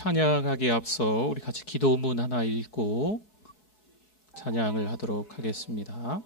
찬양하기에 앞서 우리 같이 기도문 하나 읽고 찬양을 하도록 하겠습니다.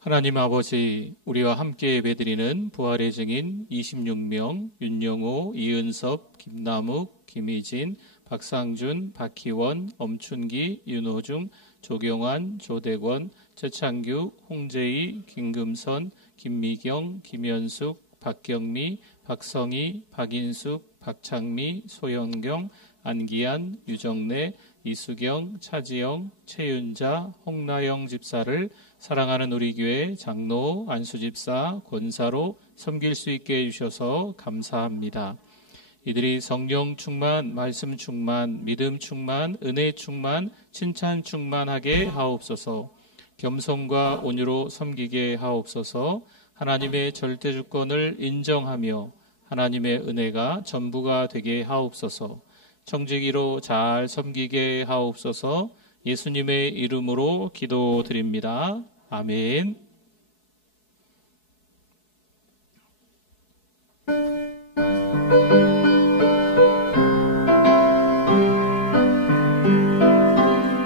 하나님 아버지, 우리와 함께 예배드리는 부활의 증인 26명 윤영호, 이은섭, 김남욱, 김희진, 박상준, 박희원, 엄춘기, 윤호중, 조경환, 조대권, 최창규, 홍재희, 김금선, 김미경, 김현숙, 박경미, 박성희, 박인숙, 박창미, 소영경, 안기한, 유정래, 이수경, 차지영, 최윤자, 홍나영 집사를 사랑하는 우리 교회 장로, 안수집사, 권사로 섬길 수 있게 해주셔서 감사합니다. 이들이 성령 충만, 말씀 충만, 믿음 충만, 은혜 충만, 칭찬 충만하게 하옵소서. 겸손과 온유로 섬기게 하옵소서. 하나님의 절대 주권을 인정하며 하나님의 은혜가 전부가 되게 하옵소서. 청지기로 잘 섬기게 하옵소서. 예수님의 이름으로 기도드립니다. 아멘.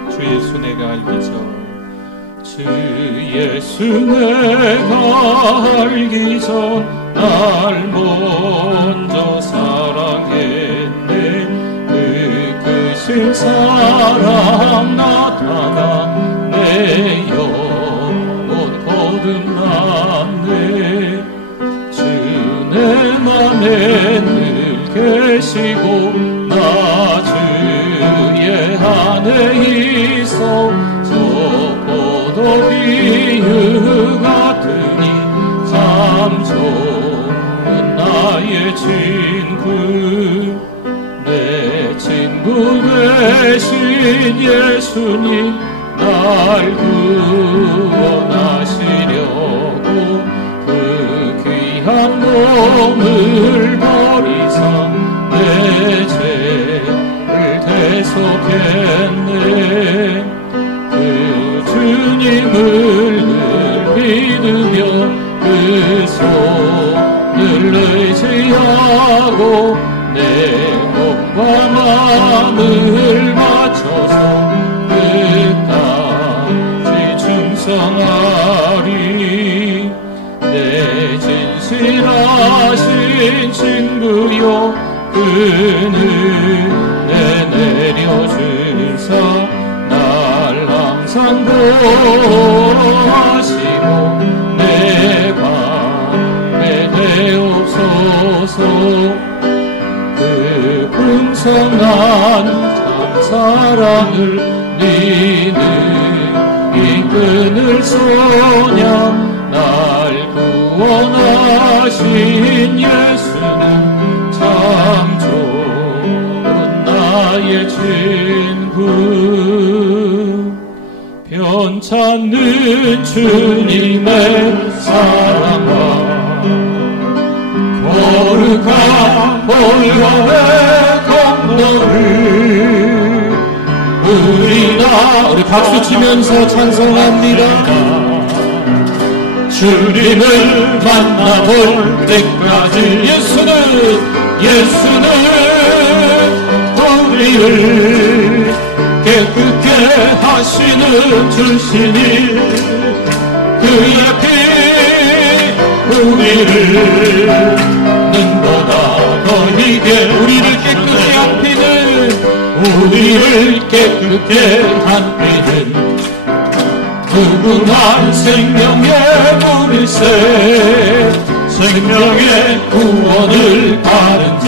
주 예수 내가 알기 전 주 예수 내가 알기 전 날 먼저 사랑했네. 그 크신 사랑 나타나 내 영혼 거듭났네. 주 내 맘에 늘 계시고 나 주의 안에 있어 비유 같으니 참 좋은 나의 친구. 내 친구 되신 예수님 날 구원하시려고 그 귀한 몸을 버리사 내 죄를 대속했네. 주님을 늘 믿으며 그 손을 의지하고 내 몸과 마음을 맞춰서 끝까지 충성하리. 내 진실하신 친구여 그 은혜 내려주사 항상 보호하시고 내 밤에 되옵소서. 그 풍성한 참 사랑을 니는 이끈을 소냐. 날 구원하신 예수는 참 좋은 나의 친구. 변찮는 주님의 사랑과 거룩한 보혈의 공로를 우리 박수 치면서 찬송합니다. 주님을 만나볼 때까지 예수는 우리를 깨끗게 하시는 주시니 그의 피 우리를 눈보다 더 희게 우리를 깨끗게 한 피는 무궁한 생명의 물일세. 생명의 구원을 받은 자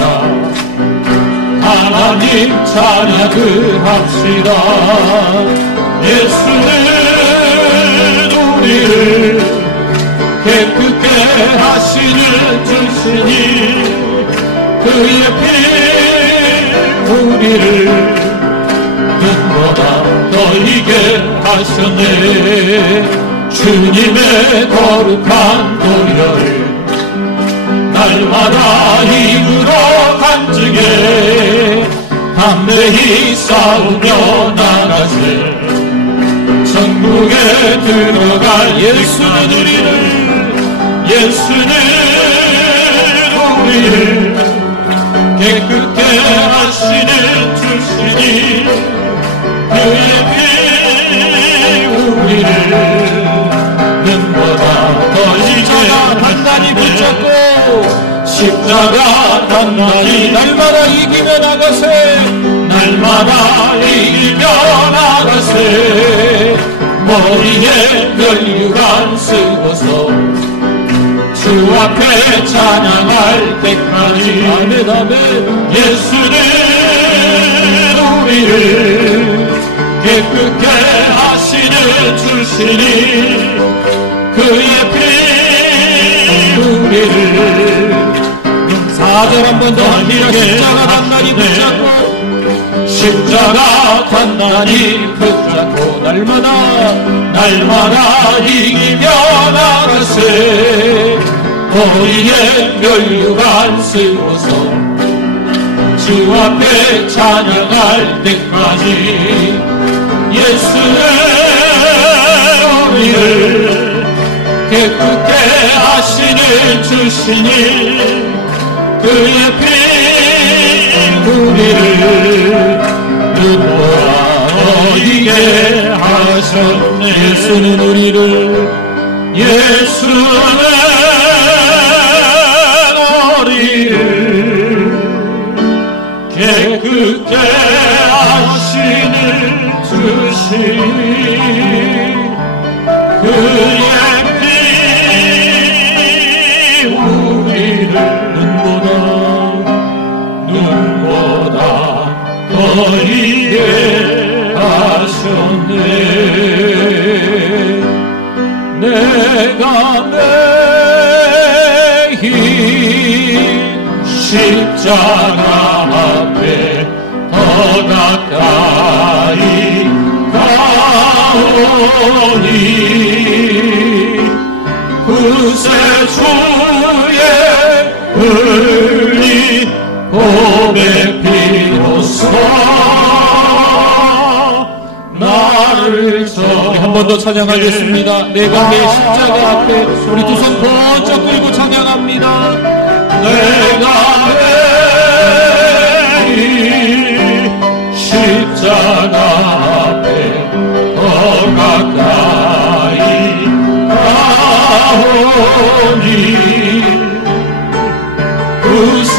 하나님 찬양을 합시다. 예수는 우리를 깨끗게 하시는 주시니 그의 피 우리를 눈보다 더 희게 하셨네. 주님의 거룩한 보혈을 날마다 힘으로 간증해 담대히 싸우며 나가세. 천국에 들어갈 예수는 우리를 우리를 깨끗게 하시는 주시니 그의 피 우리를 눈보다 더이게 단단히 붙잡고 십자가 단단히 날마다 이기며 나가세 날마다 이기며 나가세 머리에 멸류관 쓰고서 주 앞에 찬양할 때까지 아멘 아멘 예수는 우리를 깨끗게 하시는 주시니 그의 피 우리를 4절 한 번 더 합니다. 십자가 단단히 붙잡고 십자가 단단히 붙잡고 날마다 이기며 나가세 머리에 멸류관 쓰고서 주 앞에 찬양할 때까지 예수는 우리를 깨끗게 하시는 주시니 그의 피 우리를 눈보라 어리게 하셨네 예수는 우리를 깨끗게 하시는 주시니 그의 피 우리를 눈보다 더이게 하셨네 내가 매일 십자가 앞에 더 가까이 가오니 그새 주의 흘린 보배 피로써 나를 한 번 더 찬양하겠습니다. 내가 내 십자가 앞에 우리 두 손 번쩍 들고 찬양합니다. 내가 내 십자가 앞에 더 가까이 가오니 그새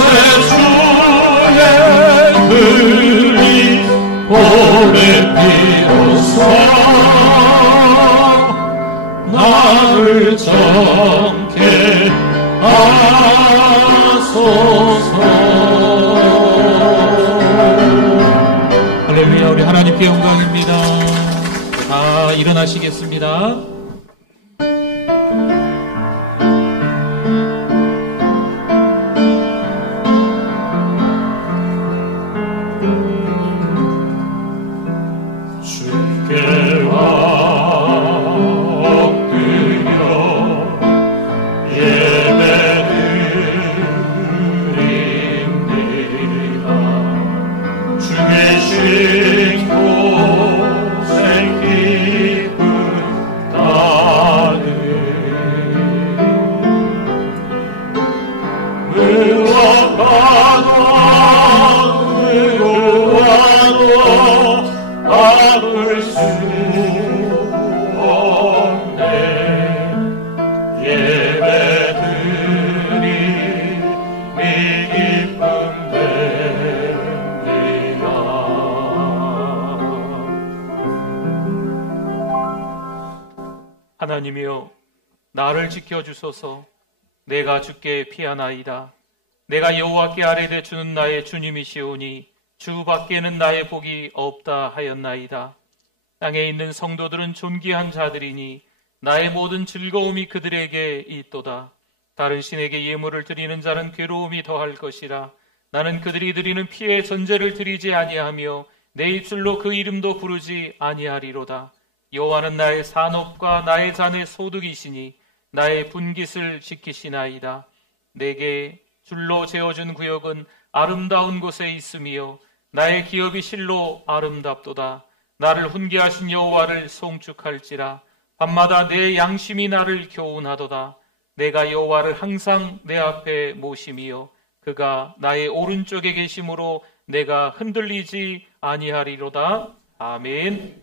주의 흘린 보배 피로써 나를 정케 하소서. 할렐루야. 우리 하나님께 영광입니다. 다 일어나시겠습니다. 하나님이여 나를 지켜주소서. 내가 주께 피하나이다. 내가 여호와께 아뢰되 주는 나의 주님이시오니 주 밖에는 나의 복이 없다 하였나이다. 땅에 있는 성도들은 존귀한 자들이니 나의 모든 즐거움이 그들에게 있도다. 다른 신에게 예물을 드리는 자는 괴로움이 더할 것이라. 나는 그들이 드리는 피의 전제를 드리지 아니하며 내 입술로 그 이름도 부르지 아니하리로다. 여호와는 나의 산업과 나의 잔의 소득이시니 나의 분깃을 지키시나이다. 내게 줄로 재어준 구역은 아름다운 곳에 있으며 나의 기업이 실로 아름답도다. 나를 훈계하신 여호와를 송축할지라. 밤마다 내 양심이 나를 교훈하도다. 내가 여호와를 항상 내 앞에 모시며 그가 나의 오른쪽에 계심으로 내가 흔들리지 아니하리로다. 아멘.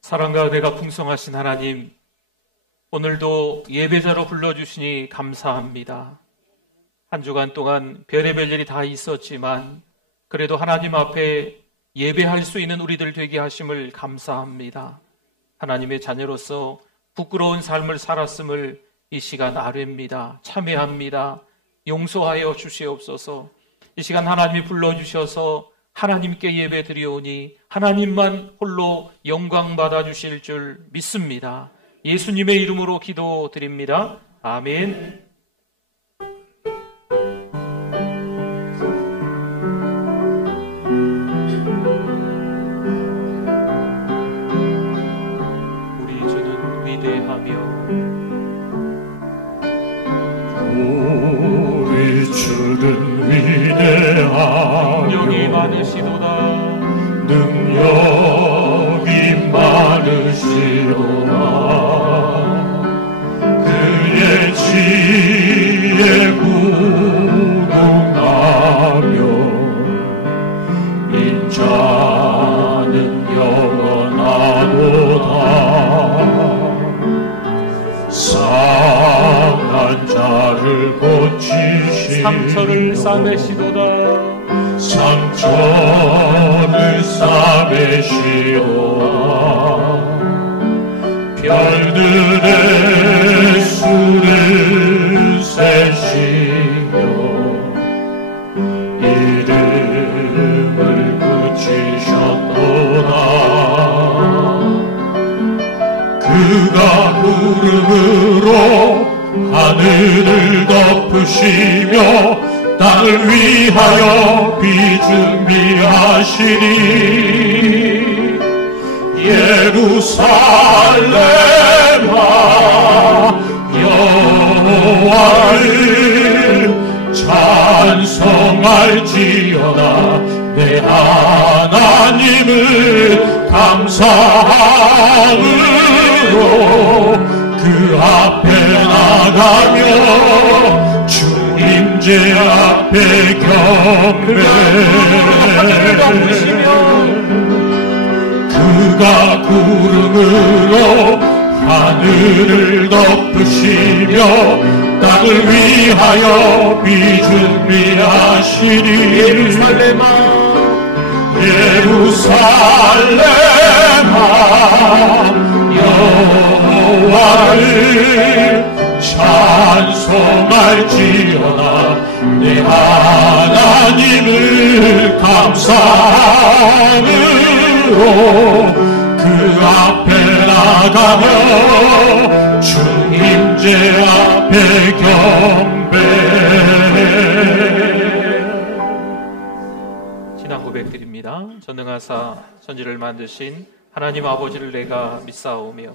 사랑과 은혜가 풍성하신 하나님, 오늘도 예배자로 불러주시니 감사합니다. 한 주간 동안 별의별 일이 다 있었지만 그래도 하나님 앞에 예배할 수 있는 우리들 되게 하심을 감사합니다. 하나님의 자녀로서 부끄러운 삶을 살았음을 이 시간 아뢰입니다. 참회합니다. 용서하여 주시옵소서. 이 시간 하나님이 불러주셔서 하나님께 예배 드리오니 하나님만 홀로 영광 받아 주실 줄 믿습니다. 예수님의 이름으로 기도드립니다. 아멘. 우리 주는 위대하며 우리 주는 위대하며 능력이 많으시도다. 능력이 많으시도다. 그의 지혜 무궁하며 인자는 영원하도다. 상한 자를 고치시며 상처를 싸매시도다. 상처를 싸매시도다. 별들의 수를 세시며 이름을 붙이셨도다. 그가 구름으로 하늘을 덮으시며 땅을 위하여 비 준비하시니 예루살렘아 여호와를 찬송할지어다. 내 하나님을 감사함으로 그 앞에 나가며 임재 앞에 경배. 그가 구름으로 하늘을 덮으시며 땅을 위하여 비 준비하시니 예루살렘아 여호와를 찬송할지어다. 내 하나님을 감사함으로 그 앞에 나가며 주 임재 앞에 경배. 신앙 고백드립니다. 전능하사 천지를 만드신 하나님 아버지를 내가 믿사오며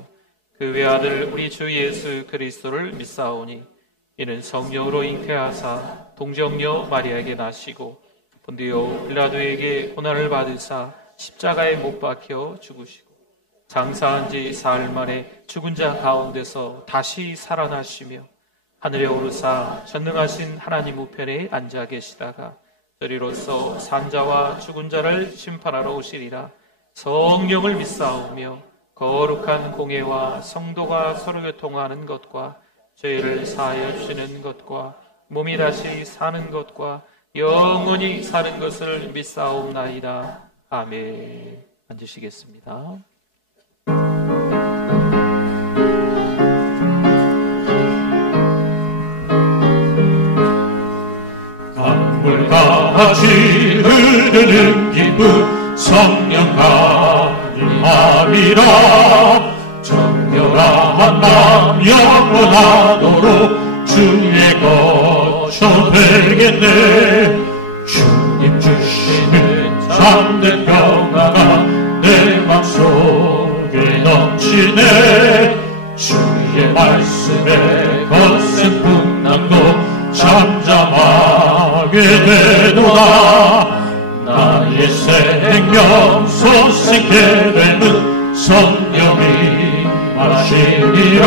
그 외아들 우리 주 예수 그리스도를 믿사오니 이는 성령으로 잉태하사 동정녀 마리아에게 나시고 본디오 빌라도에게 고난을 받으사 십자가에 못 박혀 죽으시고 장사한 지 사흘 만에 죽은 자 가운데서 다시 살아나시며 하늘에 오르사 전능하신 하나님 우편에 앉아 계시다가 저리로서 산자와 죽은 자를 심판하러 오시리라. 성령을 믿사오며 거룩한 공예와 성도가 서로 교통하는 것과 죄를 사하여 주시는 것과 몸이 다시 사는 것과 영원히 사는 것을 믿사옵나이다. 아멘. 앉으시겠습니다. 강물같이 흐르는 기쁨 성령 가림함이라. 정결한 마음 영원하도록 주의 거쳐 되겠네. 주님 주시는 참된 평화가 내 맘속에 넘치네. 주의 말씀에 거센 풍랑도 잠잠하게 되도다. 나의 생명 솟게 되는 성령이 마시니라.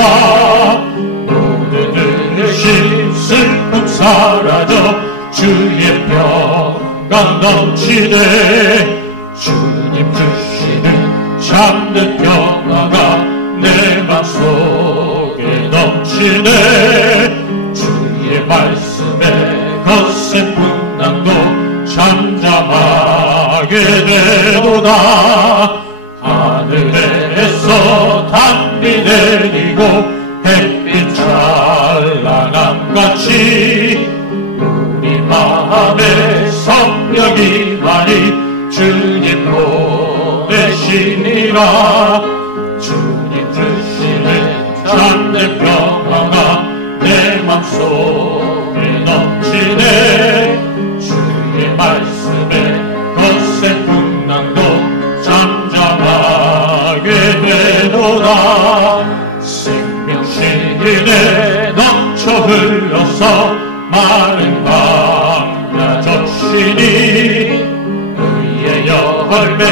모든 의심 슬픔 사라져 주의 평강 넘치네. 주님 주시는 참된 평화가 내 맘속에 넘치네. 주의 말씀에 거센 풍랑도 잠잠하게 되도다. 하늘에서 단비 내리고 햇빛 찬란함같이 우리 마음에 성령이 많이 주님 보내시니라. 주님 주시는 참된 평화가 내 맘속에 넘치네. 주의 말씀에 거센 풍랑도 잠잠하게 되도다. 생명신에 넘쳐 흘러서 마른 광야 적시니 의의 열매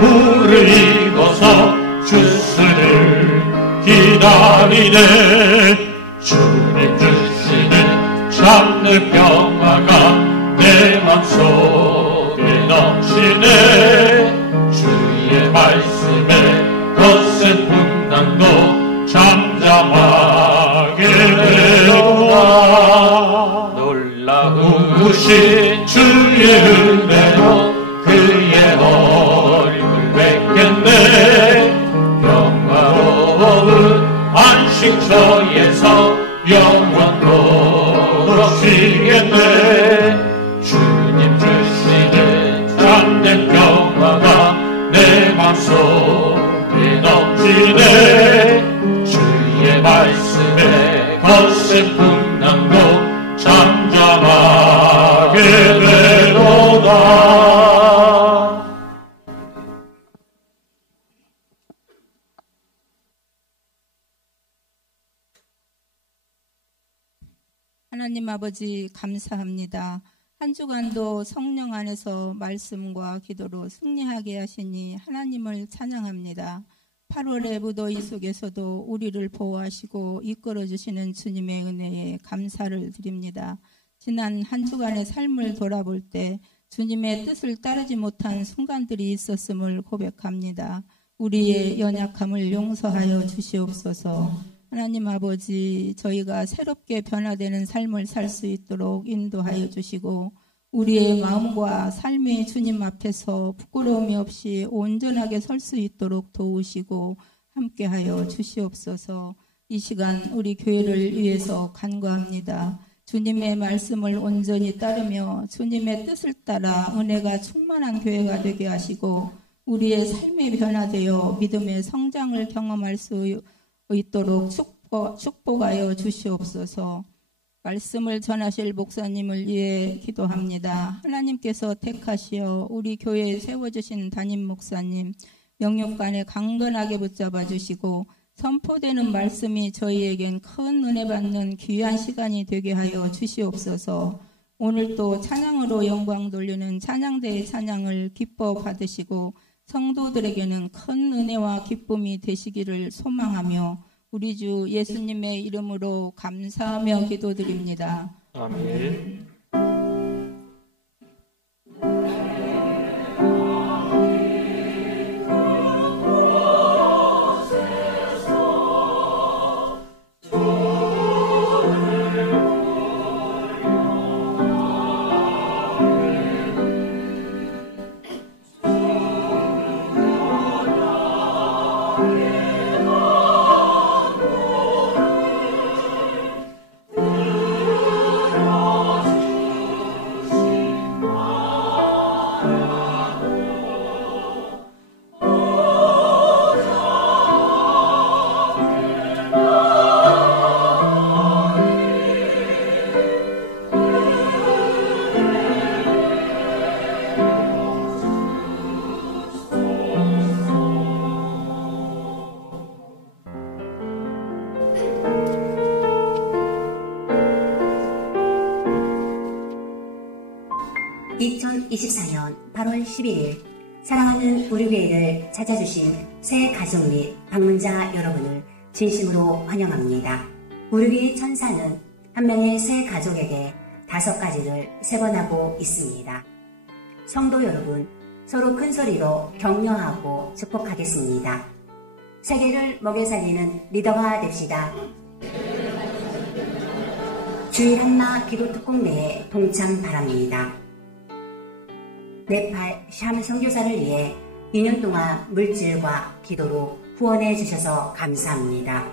물을 익어서 주스를 기다리네. 주님 주시는 참된 평화가 내 맘속에 넘치네. 주의 말씀에 거센 풍랑도 잠잠하게 되도다. 놀라우신 주의 은혜로 그의 얼굴 뵙겠네. 평화로운 안식처에서 영원토록 쉬겠네. 주님 주시는 참된 평화가 내 맘속에 넘치네. 주의 말씀에 거센 풍랑도 잠잠하게 되도다. 하나님 아버지 감사합니다. 한 주간도 성령 안에서 말씀과 기도로 승리하게 하시니 하나님을 찬양합니다. 8월의 무더위 속에서도 우리를 보호하시고 이끌어주시는 주님의 은혜에 감사를 드립니다. 지난 한 주간의 삶을 돌아볼 때 주님의 뜻을 따르지 못한 순간들이 있었음을 고백합니다. 우리의 연약함을 용서하여 주시옵소서. 하나님 아버지, 저희가 새롭게 변화되는 삶을 살 수 있도록 인도하여 주시고 우리의 마음과 삶이 주님 앞에서 부끄러움이 없이 온전하게 설 수 있도록 도우시고 함께하여 주시옵소서. 이 시간 우리 교회를 위해서 간구합니다. 주님의 말씀을 온전히 따르며 주님의 뜻을 따라 은혜가 충만한 교회가 되게 하시고 우리의 삶이 변화되어 믿음의 성장을 경험할 수 있도록 축복하여 주시옵소서. 말씀을 전하실 목사님을 위해 기도합니다. 하나님께서 택하시어 우리 교회에 세워주신 담임 목사님 영육간에 강건하게 붙잡아 주시고 선포되는 말씀이 저희에겐 큰 은혜 받는 귀한 시간이 되게 하여 주시옵소서. 오늘도 찬양으로 영광 돌리는 찬양대의 찬양을 기뻐 받으시고 성도들에게는 큰 은혜와 기쁨이 되시기를 소망하며 우리 주 예수님의 이름으로 감사하며 기도드립니다. 아멘. 2024년 8월 11일 사랑하는 우리 교회를 찾아주신 새 가족 및 방문자 여러분을 진심으로 환영합니다. 우리 교회 천사는 한 명의 새 가족에게 5가지를 세번하고 있습니다. 성도 여러분, 서로 큰 소리로 격려하고 축복하겠습니다. 세계를 먹여 살리는 리더가 됩시다. 주일 한나 기도 특공대에 동참 바랍니다. 네팔 샴 선교사를 위해 2년 동안 물질과 기도로 후원해 주셔서 감사합니다.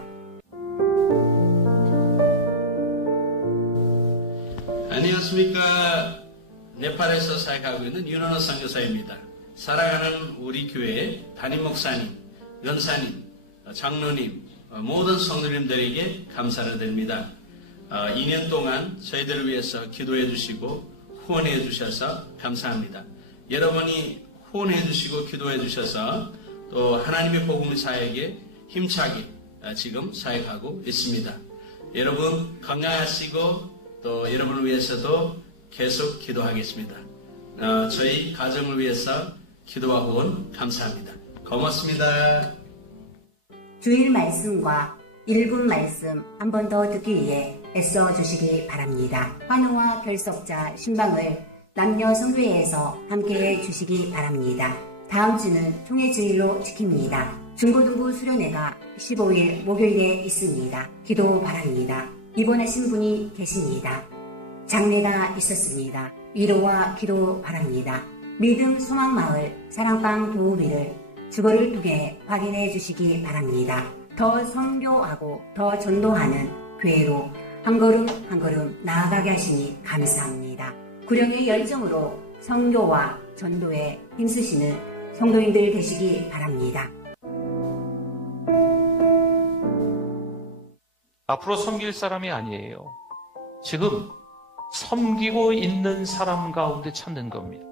안녕하십니까. 네팔에서 사역하고 있는 윤원호 선교사입니다. 살아가는 우리 교회 담임 목사님, 연사님, 장로님, 모든 성도님들에게 감사를 드립니다. 2년 동안 저희들을 위해서 기도해 주시고 후원해 주셔서 감사합니다. 여러분이 후원해 주시고 기도해 주셔서 또 하나님의 복음 사역에 힘차게 지금 사역하고 있습니다. 여러분 건강하시고 또 여러분을 위해서도 계속 기도하겠습니다. 저희 가정을 위해서 기도와 후원 감사합니다. 고맙습니다. 주일 말씀과 읽은 말씀 한 번 더 듣기 위해 애써 주시기 바랍니다. 환호와 결석자 신방을 남녀 성교회에서 함께해 주시기 바랍니다. 다음 주는 총회주일로 지킵니다. 중고등부 수련회가 15일 목요일에 있습니다. 기도 바랍니다. 입원하신 분이 계십니다. 장례가 있었습니다. 위로와 기도 바랍니다. 믿음 소망마을 사랑방 도우비를 주거를 통해 확인해 주시기 바랍니다. 더 선교하고 더 전도하는 교회로 한 걸음 한 걸음 나아가게 하시니 감사합니다. 구령의 열정으로 선교와 전도에 힘쓰시는 성도인들 되시기 바랍니다. 앞으로 섬길 사람이 아니에요. 지금 섬기고 있는 사람 가운데 찾는 겁니다.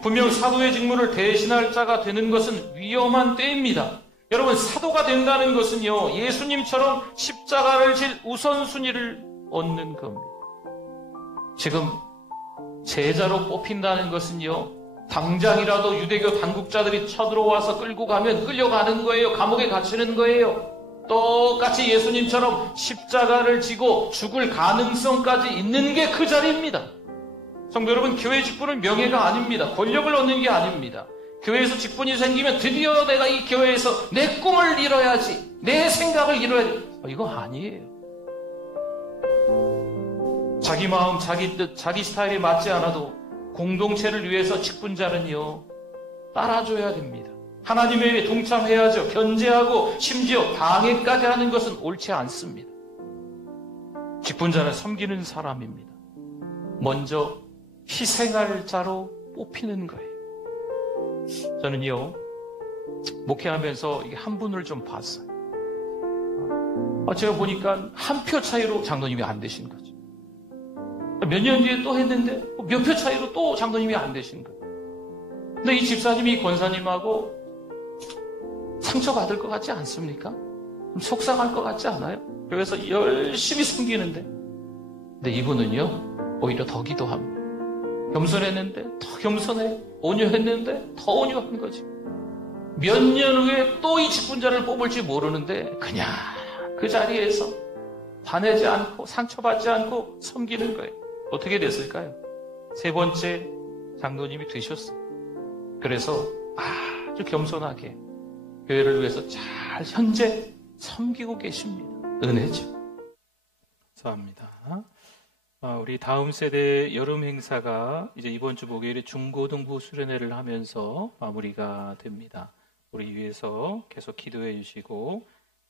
분명 사도의 직무를 대신할 자가 되는 것은 위험한 때입니다. 여러분, 사도가 된다는 것은요, 예수님처럼 십자가를 질 우선순위를 얻는 겁니다. 지금 제자로 뽑힌다는 것은요, 당장이라도 유대교 당국자들이 쳐들어와서 끌고 가면 끌려가는 거예요. 감옥에 갇히는 거예요. 똑같이 예수님처럼 십자가를 지고 죽을 가능성까지 있는 게 그 자리입니다. 성도 여러분, 교회 직분은 명예가 아닙니다. 권력을 얻는 게 아닙니다. 교회에서 직분이 생기면 드디어 내가 이 교회에서 내 꿈을 이뤄야지, 내 생각을 이뤄야지. 이거 아니에요. 자기 마음, 자기 뜻, 자기 스타일에 맞지 않아도 공동체를 위해서 직분자는요, 따라줘야 됩니다. 하나님의 일에 동참해야죠. 견제하고 심지어 방해까지 하는 것은 옳지 않습니다. 직분자는 섬기는 사람입니다. 먼저 희생할 자로 뽑히는 거예요. 저는요, 목회하면서 한 분을 좀 봤어요. 제가 보니까 한 표 차이로 장로님이 안 되신 거죠. 몇 년 뒤에 또 했는데 몇 표 차이로 또 장로님이 안 되신 거예요. 근데 이 집사님이 권사님하고 상처받을 것 같지 않습니까? 속상할 것 같지 않아요? 그래서 열심히 숨기는데, 근데 이분은요, 오히려 더 기도합니다. 겸손했는데 더 겸손해, 온유했는데 더 온유한 거지. 몇 년 후에 또 이 직분자를 뽑을지 모르는데 그냥 그 자리에서 화내지 않고 상처받지 않고 섬기는 거예요. 어떻게 됐을까요? 3번째 장로님이 되셨어요. 그래서 아주 겸손하게 교회를 위해서 잘 현재 섬기고 계십니다. 은혜죠. 감사합니다. 우리 다음 세대 여름 행사가 이제 이번 주 목요일에 중고등부 수련회를 하면서 마무리가 됩니다. 우리 위해서 계속 기도해 주시고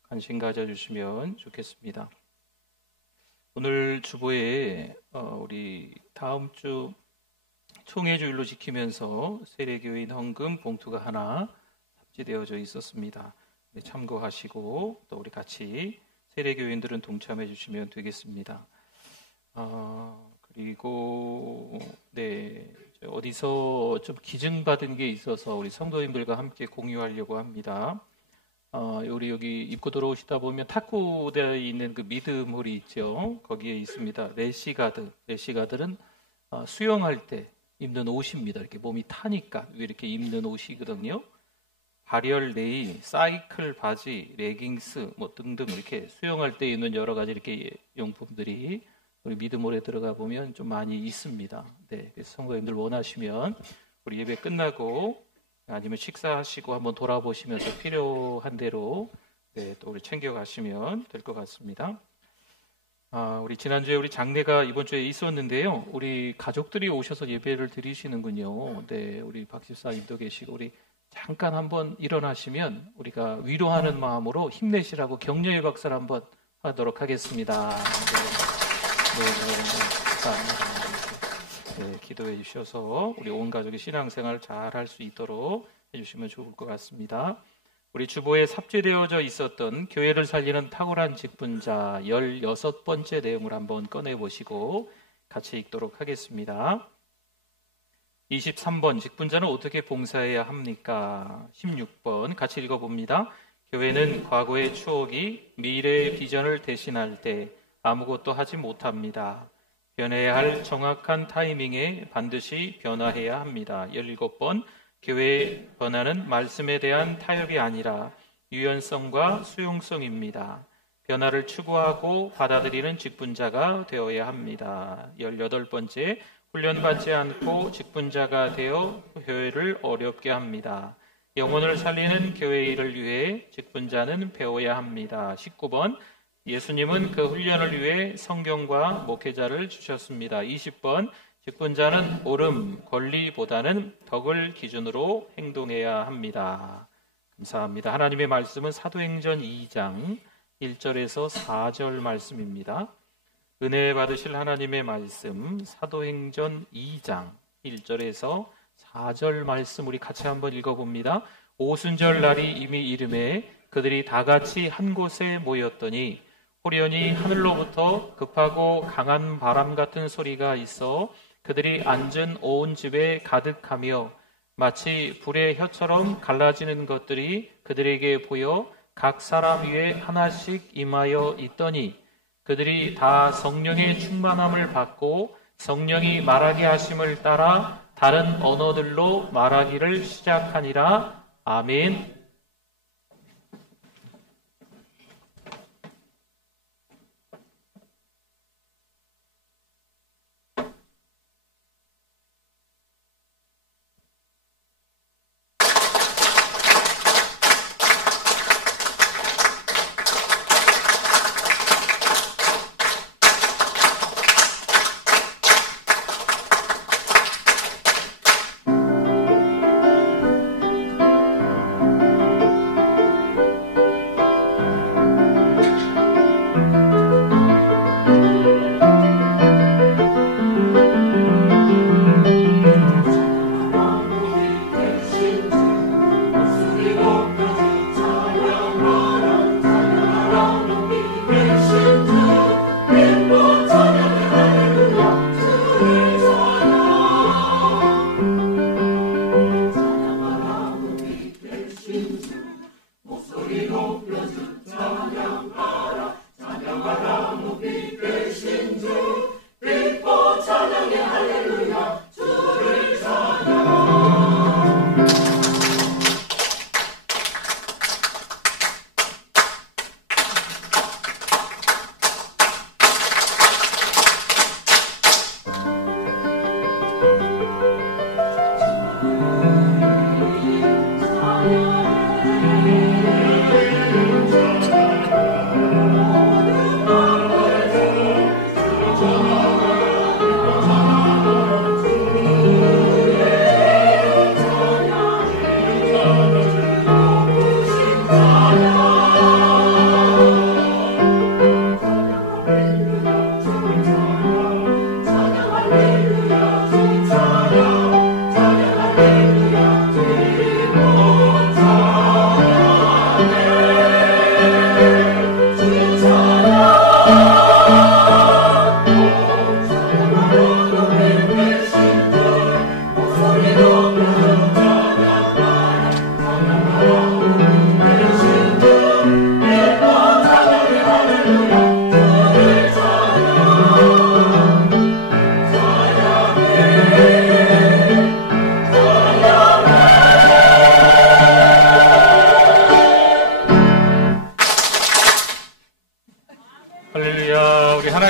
관심 가져주시면 좋겠습니다. 오늘 주보에 우리 다음 주 총회주일로 지키면서 세례교인 헌금 봉투가 하나 삽지되어져 있었습니다. 참고하시고 또 우리 같이 세례교인들은 동참해 주시면 되겠습니다. 그리고 어디서 좀 기증받은 게 있어서 우리 성도님들과 함께 공유하려고 합니다. 우리 여기 입구 들어오시다 보면 탁구대에 있는 그 믿음홀이 있죠. 거기에 있습니다. 래시가드. 래시가드는 수영할 때 입는 옷입니다. 이렇게 몸이 타니까 이렇게 입는 옷이거든요. 발열 네일, 사이클 바지, 레깅스 뭐 등등 이렇게 수영할 때 입는 여러 가지 이렇게 용품들이 우리 믿음홀에 들어가 보면 좀 많이 있습니다. 네, 그래서 성도님들 원하시면 우리 예배 끝나고 아니면 식사하시고 한번 돌아보시면서 필요한 대로 네, 또 우리 챙겨가시면 될 것 같습니다. 우리 지난주에 우리 장례가 이번 주에 있었는데요. 우리 가족들이 오셔서 예배를 드리시는군요. 네, 우리 박 집사님도 계시고 우리 잠깐 한번 일어나시면 우리가 위로하는 마음으로 힘내시라고 격려의 박수를 한번 하도록 하겠습니다. 네, 감사합니다. 네, 기도해 주셔서 우리 온 가족이 신앙생활 잘 할 수 있도록 해주시면 좋을 것 같습니다. 우리 주보에 삽제되어져 있었던 교회를 살리는 탁월한 직분자 16번째 내용을 한번 꺼내보시고 같이 읽도록 하겠습니다. 23번 직분자는 어떻게 봉사해야 합니까? 16번 같이 읽어봅니다. 교회는 과거의 추억이 미래의 비전을 대신할 때 아무것도 하지 못합니다. 변해야 할 정확한 타이밍에 반드시 변화해야 합니다. 17번 교회의 변화는 말씀에 대한 타협이 아니라 유연성과 수용성입니다. 변화를 추구하고 받아들이는 직분자가 되어야 합니다. 18번째 훈련받지 않고 직분자가 되어 교회를 어렵게 합니다. 영혼을 살리는 교회 일을 위해 직분자는 배워야 합니다. 19번 예수님은 그 훈련을 위해 성경과 목회자를 주셨습니다. 20번 직분자는 옳음, 권리보다는 덕을 기준으로 행동해야 합니다. 감사합니다. 하나님의 말씀은 사도행전 2장 1절에서 4절 말씀입니다. 은혜 받으실 하나님의 말씀 사도행전 2장 1절에서 4절 말씀 우리 같이 한번 읽어봅니다. 오순절 날이 이미 이름에 그들이 다 같이 한 곳에 모였더니 호련히 하늘로부터 급하고 강한 바람 같은 소리가 있어 그들이 앉은 온 집에 가득하며 마치 불의 혀처럼 갈라지는 것들이 그들에게 보여 각 사람 위에 하나씩 임하여 있더니 그들이 다 성령의 충만함을 받고 성령이 말하게 하심을 따라 다른 언어들로 말하기를 시작하니라. 아멘.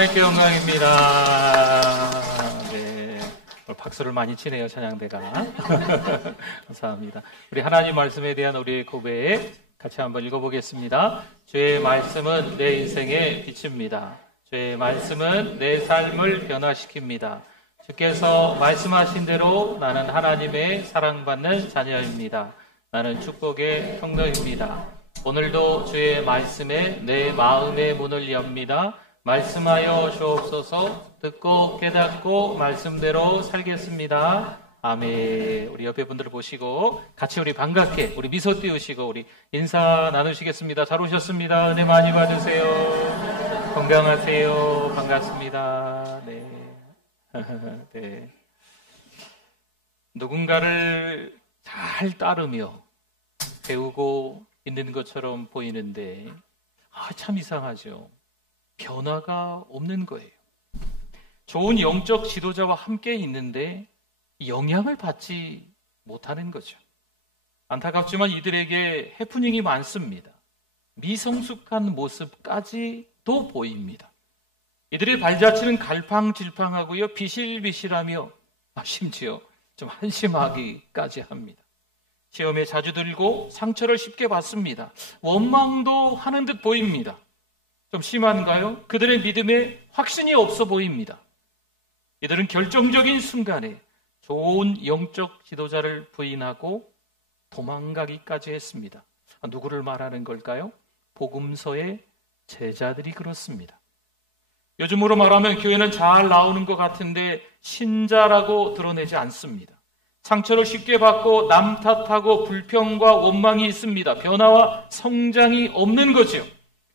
하나님께 영광입니다. 네, 박수를 많이 치네요, 찬양대가. 감사합니다. 우리 하나님 말씀에 대한 우리의 고백 같이 한번 읽어보겠습니다. 주의 말씀은 내 인생의 빛입니다. 주의 말씀은 내 삶을 변화시킵니다. 주께서 말씀하신 대로 나는 하나님의 사랑받는 자녀입니다. 나는 축복의 통로입니다. 오늘도 주의 말씀에 내 마음의 문을 엽니다. 말씀하여 주옵소서. 듣고 깨닫고 말씀대로 살겠습니다. 아멘. 우리 옆에 분들을 보시고 같이 우리 반갑게 우리 미소 띄우시고 우리 인사 나누시겠습니다. 잘 오셨습니다. 은혜 많이 받으세요. 건강하세요. 반갑습니다. 네. 네. 누군가를 잘 따르며 배우고 있는 것처럼 보이는데 참 이상하죠. 변화가 없는 거예요. 좋은 영적 지도자와 함께 있는데 영향을 받지 못하는 거죠. 안타깝지만 이들에게 해프닝이 많습니다. 미성숙한 모습까지도 보입니다. 이들의 발자취는 갈팡질팡하고요, 비실비실하며 심지어 좀 한심하기까지 합니다. 시험에 자주 들고 상처를 쉽게 받습니다. 원망도 하는 듯 보입니다. 좀 심한가요? 그들의 믿음에 확신이 없어 보입니다. 이들은 결정적인 순간에 좋은 영적 지도자를 부인하고 도망가기까지 했습니다. 누구를 말하는 걸까요? 복음서의 제자들이 그렇습니다. 요즘으로 말하면 교회는 잘 나오는 것 같은데 신자라고 드러내지 않습니다. 상처를 쉽게 받고 남 탓하고 불평과 원망이 있습니다. 변화와 성장이 없는 거죠.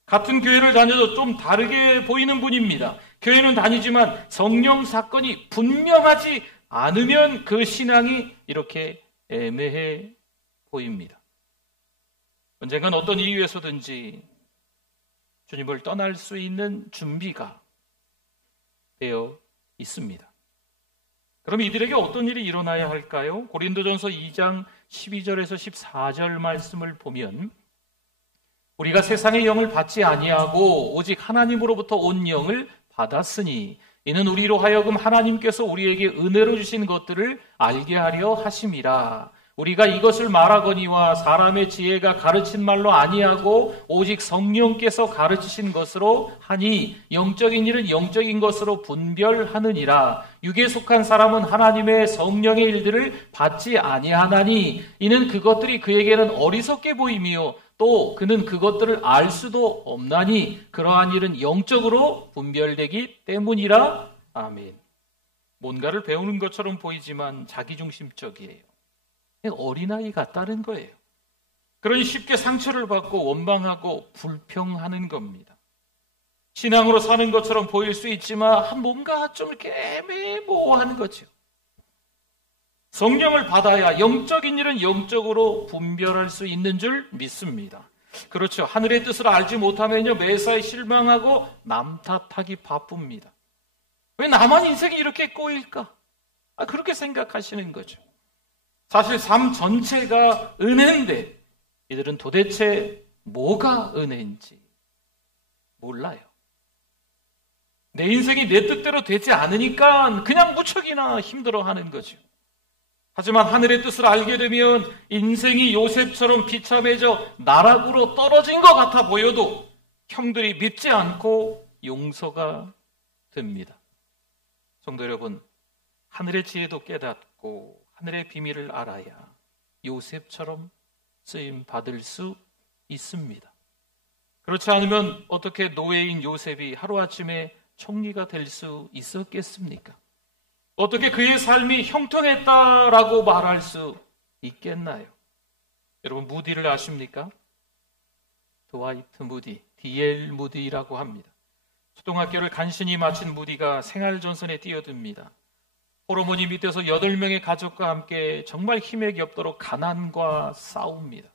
같은 교회를 다녀도 좀 다르게 보이는 분입니다. 교회는 다니지만 성령 사건이 분명하지 않으면 그 신앙이 이렇게 애매해 보입니다. 언젠간 어떤 이유에서든지 주님을 떠날 수 있는 준비가 되어 있습니다. 그럼 이들에게 어떤 일이 일어나야 할까요? 고린도전서 2장 12절에서 14절 말씀을 보면 우리가 세상의 영을 받지 아니하고 오직 하나님으로부터 온 영을 받았으니 이는 우리로 하여금 하나님께서 우리에게 은혜로 주신 것들을 알게 하려 하심이라. 우리가 이것을 말하거니와 사람의 지혜가 가르친 말로 아니하고 오직 성령께서 가르치신 것으로 하니 영적인 일은 영적인 것으로 분별하느니라. 육에 속한 사람은 하나님의 성령의 일들을 받지 아니하나니 이는 그것들이 그에게는 어리석게 보이며 또 그는 그것들을 알 수도 없나니 그러한 일은 영적으로 분별되기 때문이라. 아멘. 뭔가를 배우는 것처럼 보이지만 자기중심적이에요. 어린아이 같다는 거예요. 그러니 쉽게 상처를 받고 원망하고 불평하는 겁니다. 신앙으로 사는 것처럼 보일 수 있지만 뭔가 좀 이렇게 애매모호한 거죠. 성령을 받아야 영적인 일은 영적으로 분별할 수 있는 줄 믿습니다. 그렇죠. 하늘의 뜻을 알지 못하면요 매사에 실망하고 남 탓하기 바쁩니다. 왜 나만 인생이 이렇게 꼬일까? 그렇게 생각하시는 거죠. 사실 삶 전체가 은혜인데 이들은 도대체 뭐가 은혜인지 몰라요. 내 인생이 내 뜻대로 되지 않으니까 그냥 무척이나 힘들어하는 거죠. 하지만 하늘의 뜻을 알게 되면 인생이 요셉처럼 비참해져 나락으로 떨어진 것 같아 보여도 형들이 믿지 않고 용서가 됩니다. 성도 여러분, 하늘의 지혜도 깨닫고 하늘의 비밀을 알아야 요셉처럼 쓰임 받을 수 있습니다. 그렇지 않으면 어떻게 노예인 요셉이 하루아침에 총리가 될 수 있었겠습니까? 어떻게 그의 삶이 형통했다라고 말할 수 있겠나요? 여러분 무디를 아십니까? 드와이트 무디, D.L. 무디라고 합니다. 초등학교를 간신히 마친 무디가 생활전선에 뛰어듭니다. 호르몬이 밑에서 8명의 가족과 함께 정말 힘에 겹도록 가난과 싸웁니다.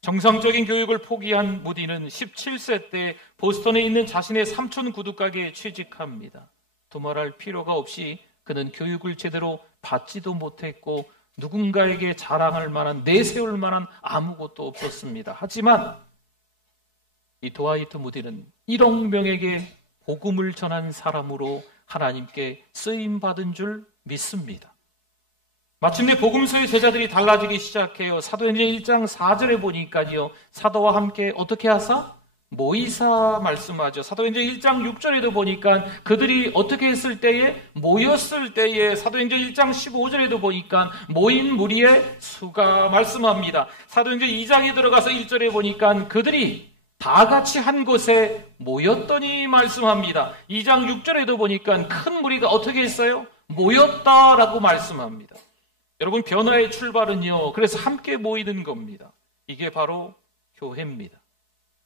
정상적인 교육을 포기한 무디는 17세 때 보스턴에 있는 자신의 삼촌 구두가게에 취직합니다. 두말할 필요가 없이 그는 교육을 제대로 받지도 못했고 누군가에게 자랑할 만한, 내세울 만한 아무것도 없었습니다. 하지만 이 드와이트 무디는 1억 명에게 복음을 전한 사람으로 하나님께 쓰임받은 줄 믿습니다. 마침내 복음서의 제자들이 달라지기 시작해요. 사도행전 1장 4절에 보니까요, 사도와 함께 어떻게 하사? 모이사 말씀하죠. 사도행전 1장 6절에도 보니까 그들이 어떻게 했을 때에, 모였을 때에, 사도행전 1장 15절에도 보니까 모인 무리의 수가 말씀합니다. 사도행전 2장에 들어가서 1절에 보니까 그들이 다 같이 한 곳에 모였더니 말씀합니다. 2장 6절에도 보니까 큰 무리가 어떻게 했어요? 모였다라고 말씀합니다. 여러분, 변화의 출발은요, 그래서 함께 모이는 겁니다. 이게 바로 교회입니다.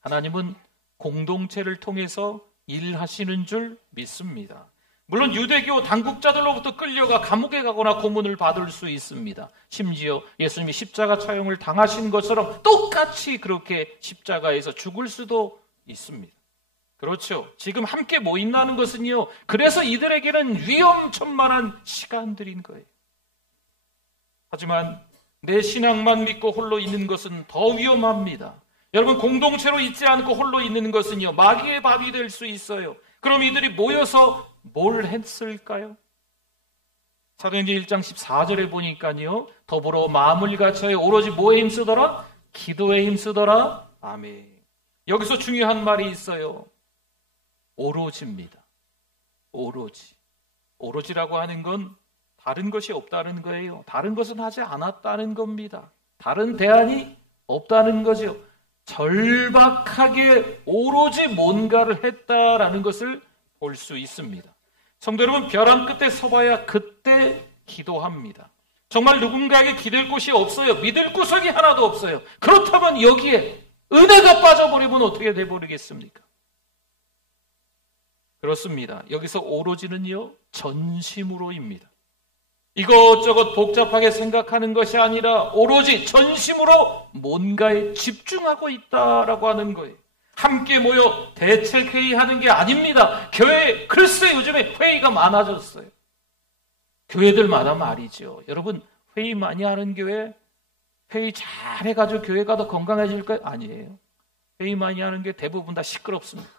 하나님은 공동체를 통해서 일하시는 줄 믿습니다. 물론 유대교 당국자들로부터 끌려가 감옥에 가거나 고문을 받을 수 있습니다. 심지어 예수님이 십자가 차용을 당하신 것처럼 똑같이 그렇게 십자가에서 죽을 수도 있습니다. 그렇죠. 지금 함께 모인다는 것은요, 그래서 이들에게는 위험천만한 시간들인 거예요. 하지만 내 신앙만 믿고 홀로 있는 것은 더 위험합니다. 여러분, 공동체로 있지 않고 홀로 있는 것은요, 마귀의 밥이 될 수 있어요. 그럼 이들이 모여서 뭘 했을까요? 사도행전 1장 14절에 보니까요, 더불어 마음을 같이 오로지 뭐에 힘쓰더라? 기도에 힘쓰더라. 아멘. 여기서 중요한 말이 있어요. 오로지입니다. 오로지. 오로지라고 하는 건 다른 것이 없다는 거예요. 다른 것은 하지 않았다는 겁니다. 다른 대안이 없다는 거죠. 절박하게 오로지 뭔가를 했다라는 것을 볼 수 있습니다. 성도 여러분, 벼랑 끝에 서봐야 그때 기도합니다. 정말 누군가에게 기댈 곳이 없어요. 믿을 구석이 하나도 없어요. 그렇다면 여기에 은혜가 빠져버리면 어떻게 돼버리겠습니까? 그렇습니다. 여기서 오로지는요, 전심으로입니다. 이것저것 복잡하게 생각하는 것이 아니라 오로지 전심으로 뭔가에 집중하고 있다라고 하는 거예요. 함께 모여 대책회의하는 게 아닙니다. 교회, 글쎄 요즘에 회의가 많아졌어요. 교회들마다 말이죠. 여러분, 회의 많이 하는 교회, 회의 잘 해가지고 교회가 더 건강해질까요? 아니에요. 회의 많이 하는 게 대부분 다 시끄럽습니다.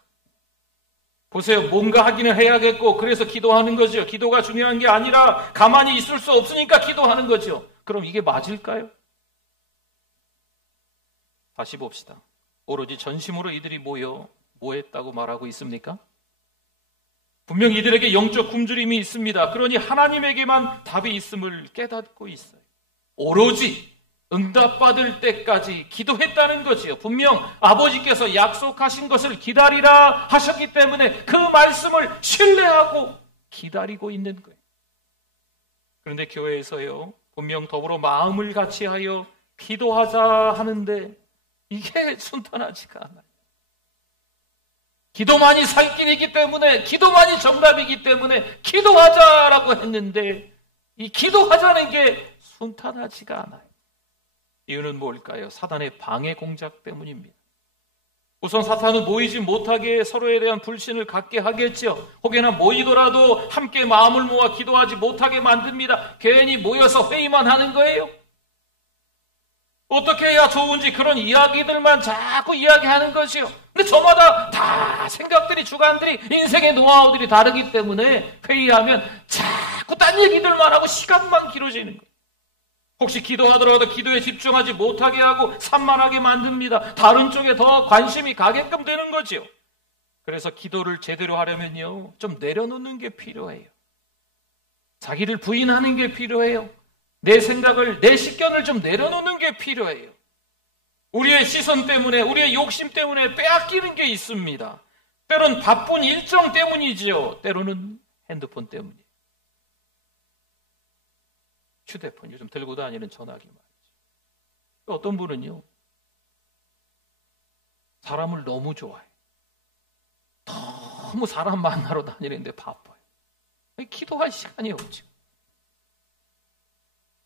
보세요. 뭔가 하기는 해야겠고 그래서 기도하는 거죠. 기도가 중요한 게 아니라 가만히 있을 수 없으니까 기도하는 거죠. 그럼 이게 맞을까요? 다시 봅시다. 오로지 전심으로 이들이 모여 뭐 했다고 말하고 있습니까? 분명 이들에게 영적 굶주림이 있습니다. 그러니 하나님에게만 답이 있음을 깨닫고 있어요. 오로지 응답받을 때까지 기도했다는 거지요. 분명 아버지께서 약속하신 것을 기다리라 하셨기 때문에 그 말씀을 신뢰하고 기다리고 있는 거예요. 그런데 교회에서요, 분명 더불어 마음을 같이 하여 기도하자 하는데 이게 순탄하지가 않아요. 기도만이 살 길이기 때문에, 기도만이 정답이기 때문에 기도하자라고 했는데 이 기도하자는 게 순탄하지가 않아요. 이유는 뭘까요? 사단의 방해 공작 때문입니다. 우선 사탄은 모이지 못하게 서로에 대한 불신을 갖게 하겠죠. 혹여나 모이더라도 함께 마음을 모아 기도하지 못하게 만듭니다. 괜히 모여서 회의만 하는 거예요. 어떻게 해야 좋은지 그런 이야기들만 자꾸 이야기하는 것이요. 근데 저마다 다 생각들이, 주관들이, 인생의 노하우들이 다르기 때문에 회의하면 자꾸 딴 얘기들만 하고 시간만 길어지는 거예요. 혹시 기도하더라도 기도에 집중하지 못하게 하고 산만하게 만듭니다. 다른 쪽에 더 관심이 가게끔 되는 거죠. 그래서 기도를 제대로 하려면요, 좀 내려놓는 게 필요해요. 자기를 부인하는 게 필요해요. 내 생각을, 내 식견을 좀 내려놓는 게 필요해요. 우리의 시선 때문에, 우리의 욕심 때문에 빼앗기는 게 있습니다. 때로는 바쁜 일정 때문이지요. 때로는 핸드폰 때문이에요. 휴대폰, 요즘 들고 다니는 전화기 말이죠. 어떤 분은요, 사람을 너무 좋아해요. 너무 사람 만나러 다니는데 바빠요. 기도할 시간이 없죠.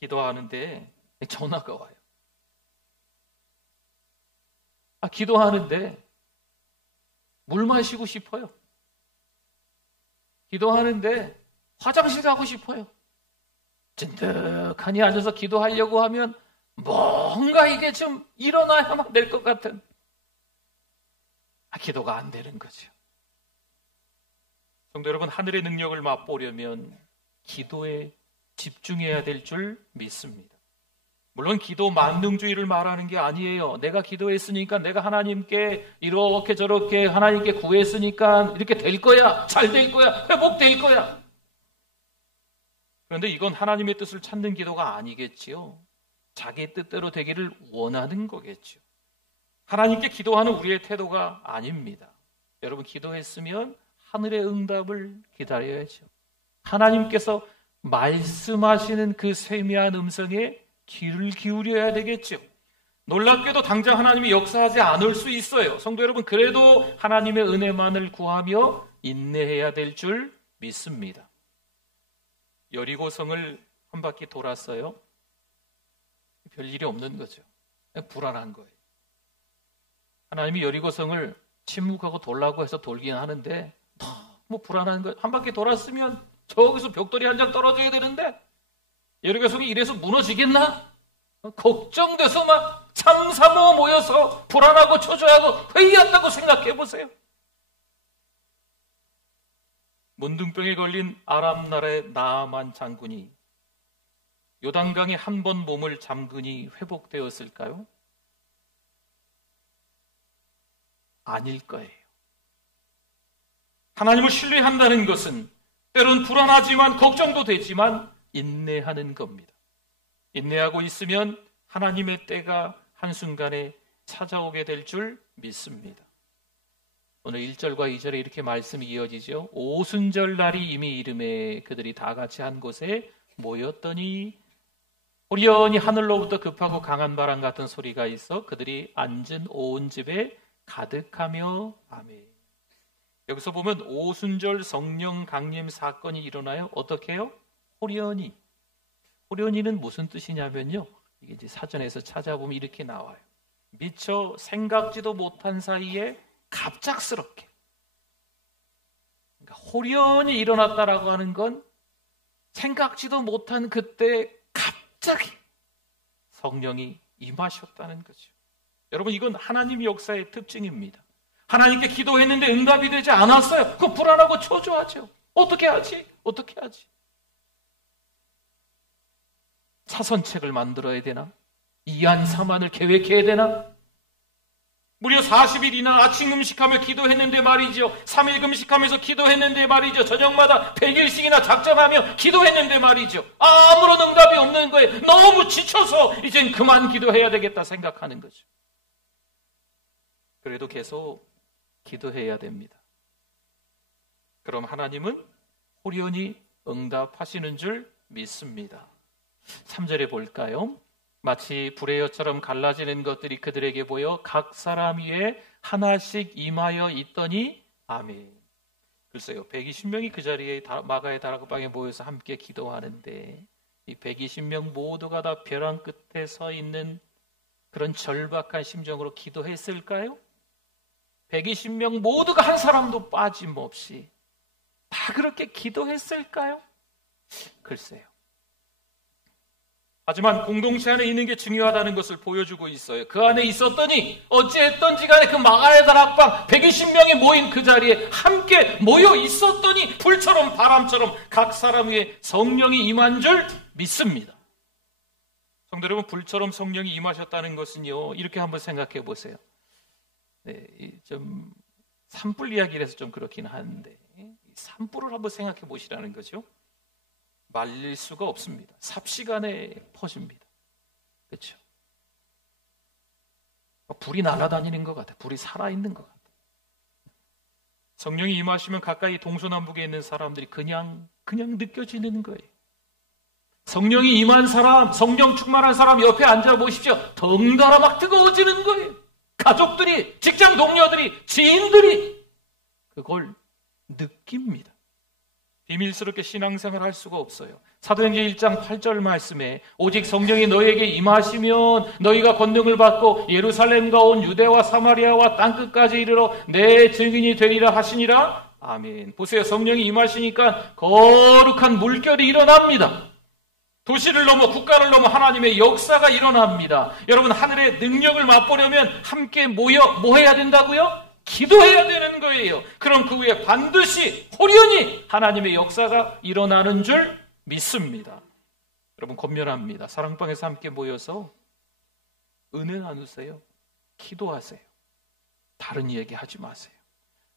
기도하는데 전화가 와요. 기도하는데 물 마시고 싶어요. 기도하는데 화장실 가고 싶어요. 찐득하니 앉아서 기도하려고 하면 뭔가 이게 좀 일어나야만 될 것 같은, 기도가 안 되는 거죠. 성도 여러분, 하늘의 능력을 맛보려면 기도에 집중해야 될 줄 믿습니다. 물론 기도 만능주의를 말하는 게 아니에요. 내가 기도했으니까, 내가 하나님께 이렇게 저렇게 하나님께 구했으니까 이렇게 될 거야, 잘 될 거야, 회복될 거야. 그런데 이건 하나님의 뜻을 찾는 기도가 아니겠지요. 자기 뜻대로 되기를 원하는 거겠죠. 하나님께 기도하는 우리의 태도가 아닙니다. 여러분, 기도했으면 하늘의 응답을 기다려야죠. 하나님께서 말씀하시는 그 세미한 음성에 귀를 기울여야 되겠죠. 놀랍게도 당장 하나님이 역사하지 않을 수 있어요. 성도 여러분, 그래도 하나님의 은혜만을 구하며 인내해야 될 줄 믿습니다. 여리고성을 한 바퀴 돌았어요. 별일이 없는 거죠. 그냥 불안한 거예요. 하나님이 여리고성을 침묵하고 돌라고 해서 돌긴 하는데 너무 불안한 거예요. 한 바퀴 돌았으면 저기서 벽돌이 한 장 떨어져야 되는데 여리고성이 이래서 무너지겠나? 걱정돼서 막 참사모 모여서 불안하고 초조하고 회의한다고 생각해 보세요. 문둥병에 걸린 아람 나라의 나아만 장군이 요단강에 한 번 몸을 잠그니 회복되었을까요? 아닐 거예요. 하나님을 신뢰한다는 것은 때론 불안하지만 걱정도 되지만 인내하는 겁니다. 인내하고 있으면 하나님의 때가 한순간에 찾아오게 될 줄 믿습니다. 오늘 1절과 2절에 이렇게 말씀이 이어지죠. 오순절 날이 이미 이름에 그들이 다 같이 한 곳에 모였더니 호련히 하늘로부터 급하고 강한 바람 같은 소리가 있어 그들이 앉은 온 집에 가득하며 아멘. 여기서 보면 오순절 성령 강림 사건이 일어나요. 어떻게 해요? 호련히. 호련히는 무슨 뜻이냐면요. 이게 이제 사전에서 찾아보면 이렇게 나와요. 미처 생각지도 못한 사이에 갑작스럽게. 그러니까 호련히 일어났다라고 하는 건 생각지도 못한 그때 갑자기 성령이 임하셨다는 거죠. 여러분, 이건 하나님 역사의 특징입니다. 하나님께 기도했는데 응답이 되지 않았어요. 그럼 불안하고 초조하죠. 어떻게 하지? 어떻게 하지? 차선책을 만들어야 되나? 이안사만을 계획해야 되나? 무려 40일이나 아침 금식하며 기도했는데 말이죠. 3일 금식하면서 기도했는데 말이죠. 저녁마다 100일씩이나 작정하며 기도했는데 말이죠. 아무런 응답이 없는 거예요. 너무 지쳐서 이젠 그만 기도해야 되겠다 생각하는 거죠. 그래도 계속 기도해야 됩니다. 그럼 하나님은 호련히 응답하시는 줄 믿습니다. 3절에 볼까요? 마치 불의 엿처럼 갈라지는 것들이 그들에게 보여 각 사람 위에 하나씩 임하여 있더니 아멘. 글쎄요, 120명이 그 자리에 마가의 다락방에 모여서 함께 기도하는데 이 120명 모두가 다 벼랑 끝에 서 있는 그런 절박한 심정으로 기도했을까요? 120명 모두가 한 사람도 빠짐없이 다 그렇게 기도했을까요? 글쎄요. 하지만 공동체 안에 있는 게 중요하다는 것을 보여주고 있어요. 그 안에 있었더니 어찌했던지 간에 그 마가의 다락방 120명이 모인 그 자리에 함께 모여 있었더니 불처럼 바람처럼 각 사람 위에 성령이 임한 줄 믿습니다. 성도 여러분, 불처럼 성령이 임하셨다는 것은요, 이렇게 한번 생각해 보세요. 네, 좀 산불 이야기를 해서 좀 그렇긴 한데 산불을 한번 생각해 보시라는 거죠. 말릴 수가 없습니다. 삽시간에 퍼집니다. 그렇죠? 불이 날아다니는 것 같아요. 불이 살아있는 것 같아요. 성령이 임하시면 가까이 동서남북에 있는 사람들이 그냥 느껴지는 거예요. 성령이 임한 사람, 성령 충만한 사람 옆에 앉아 보십시오. 덩달아 막 뜨거워지는 거예요. 가족들이, 직장 동료들이, 지인들이 그걸 느낍니다. 비밀스럽게 신앙생활 할 수가 없어요. 사도행전 1장 8절 말씀에 오직 성령이 너희에게 임하시면 너희가 권능을 받고 예루살렘과 온 유대와 사마리아와 땅끝까지 이르러 내 증인이 되리라 하시니라. 아멘. 보세요. 성령이 임하시니까 거룩한 물결이 일어납니다. 도시를 넘어 국가를 넘어 하나님의 역사가 일어납니다. 여러분, 하늘의 능력을 맛보려면 함께 모여 뭐 해야 된다고요? 기도해야 되는 거예요. 그럼 그 후에 반드시 호련히 하나님의 역사가 일어나는 줄 믿습니다. 여러분 권면합니다. 사랑방에서 함께 모여서 은혜 나누세요. 기도하세요. 다른 얘기 하지 마세요.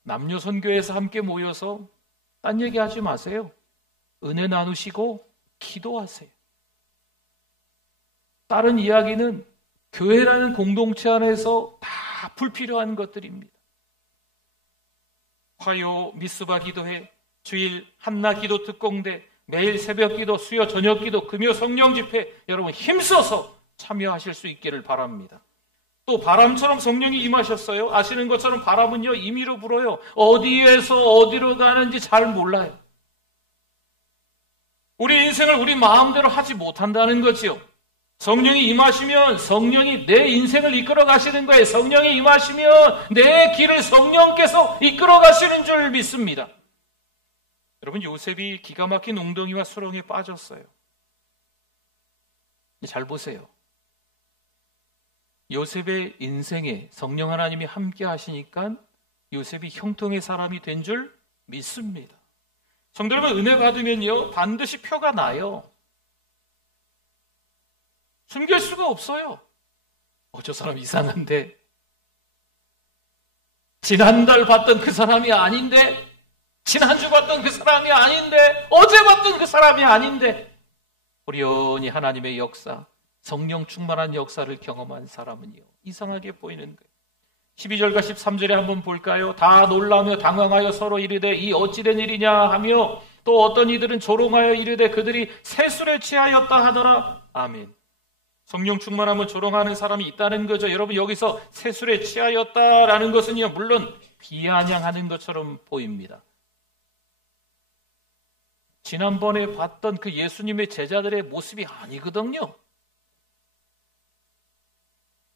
남녀 선교회에서 함께 모여서 딴 얘기 하지 마세요. 은혜 나누시고 기도하세요. 다른 이야기는 교회라는 공동체 안에서 다 불필요한 것들입니다. 화요 미스바 기도회, 주일 한나 기도 특공대, 매일 새벽 기도, 수요 저녁 기도, 금요 성령 집회, 여러분 힘써서 참여하실 수 있기를 바랍니다. 또 바람처럼 성령이 임하셨어요. 아시는 것처럼 바람은요 임의로 불어요. 어디에서 어디로 가는지 잘 몰라요. 우리 인생을 우리 마음대로 하지 못한다는 거지요. 성령이 임하시면 성령이 내 인생을 이끌어 가시는 거예요. 성령이 임하시면 내 길을 성령께서 이끌어 가시는 줄 믿습니다. 여러분 요셉이 기가 막힌 웅덩이와 수렁에 빠졌어요. 잘 보세요. 요셉의 인생에 성령 하나님이 함께 하시니까 요셉이 형통의 사람이 된 줄 믿습니다. 성도 여러분 은혜 받으면요 반드시 표가 나요. 숨길 수가 없어요. 저 사람 이상한데, 지난달 봤던 그 사람이 아닌데, 지난주 봤던 그 사람이 아닌데, 어제 봤던 그 사람이 아닌데, 호련히 하나님의 역사, 성령 충만한 역사를 경험한 사람은요 이상하게 보이는 거예요. 12절과 13절에 한번 볼까요? 다 놀라며 당황하여 서로 이르되 이 어찌된 일이냐 하며 또 어떤 이들은 조롱하여 이르되 그들이 새술에 취하였다 하더라. 아멘. 성령 충만하면 조롱하는 사람이 있다는 거죠. 여러분 여기서 새술에 취하였다라는 것은요 물론 비아냥하는 것처럼 보입니다. 지난번에 봤던 그 예수님의 제자들의 모습이 아니거든요.